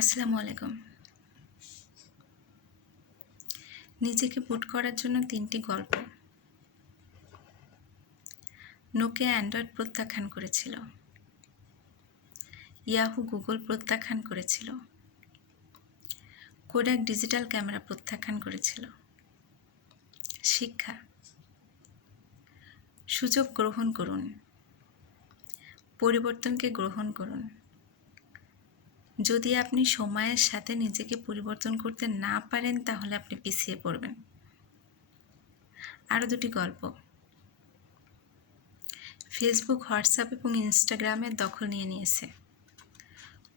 আসসালামু আলাইকুম। নিজেকে পুট করার জন্য ৩টি গল্প। নোকিয়া অ্যান্ড্রয়েড প্রত্যাখ্যান করেছিল। ইয়াহু গুগল প্রত্যাখ্যান করেছিল। কোডাক ডিজিটাল ক্যামেরা প্রত্যাখ্যান করেছিল। শিক্ষা। সুযোগ গ্রহণ করুন। পরিবর্তনকে গ্রহণ করুন। যদি আপনি সময়ের সাথে নিজেকে পরিবর্তন করতে না পারেন তাহলে আপনি পিছিয়ে পড়বেন। আরও ২টি গল্প। ফেসবুক, হোয়াটসঅ্যাপ এবং ইনস্টাগ্রামের দখল নিয়েছে।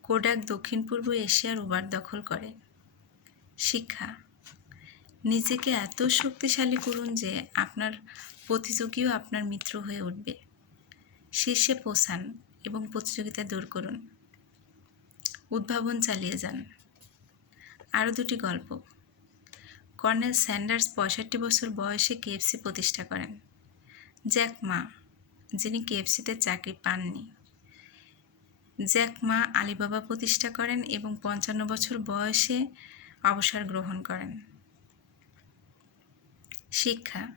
কোডাক দক্ষিণ পূর্ব এশিয়ার উবার দখল করে। শিক্ষা। নিজেকে এত শক্তিশালী করুন যে আপনার প্রতিযোগীও আপনার মিত্র হয়ে উঠবে। শীর্ষে পৌঁছান এবং প্রতিযোগিতা দূর করুন। উদ্ভাবন চালিয়ে যান। আরও ২টি গল্প। কর্নেল স্যান্ডার্স ৬৫ বছর বয়সে কেএফসি প্রতিষ্ঠা করেন। জ্যাক মা, যিনি কেএফসিতে চাকরি পাননি। জ্যাক মা আলিবাবা প্রতিষ্ঠা করেন এবং ৫৫ বছর বয়সে অবসর গ্রহণ করেন। শিক্ষা।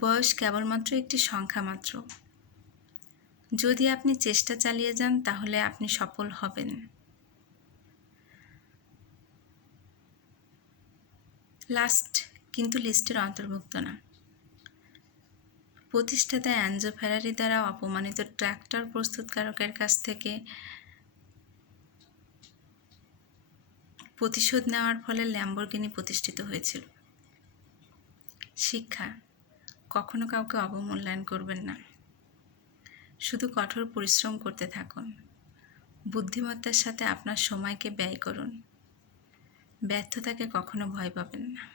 বয়স কেবলমাত্র একটি সংখ্যা মাত্র। যদি আপনি চেষ্টা চালিয়ে যান তাহলে আপনি সফল হবেন। লাস্ট কিন্তু লিস্টের অন্তর্ভুক্ত না। প্রতিষ্ঠাতা এনজো ফেরারি দ্বারা অপমানিত ট্রাক্টর প্রস্তুতকারকের কাছ থেকে প্রতিশোধ নেওয়ার ফলে ল্যাম্বরগিনি প্রতিষ্ঠিত হয়েছিল। শিক্ষা। কখনো কাউকে অবমূল্যায়ন করবেন না। শুধু কঠোর পরিশ্রম করতে থাকুন। বুদ্ধিমত্তার সাথে আপনার সময়কে ব্যয় করুন। ব্যর্থতাকে কখনো ভয় পাবেন না।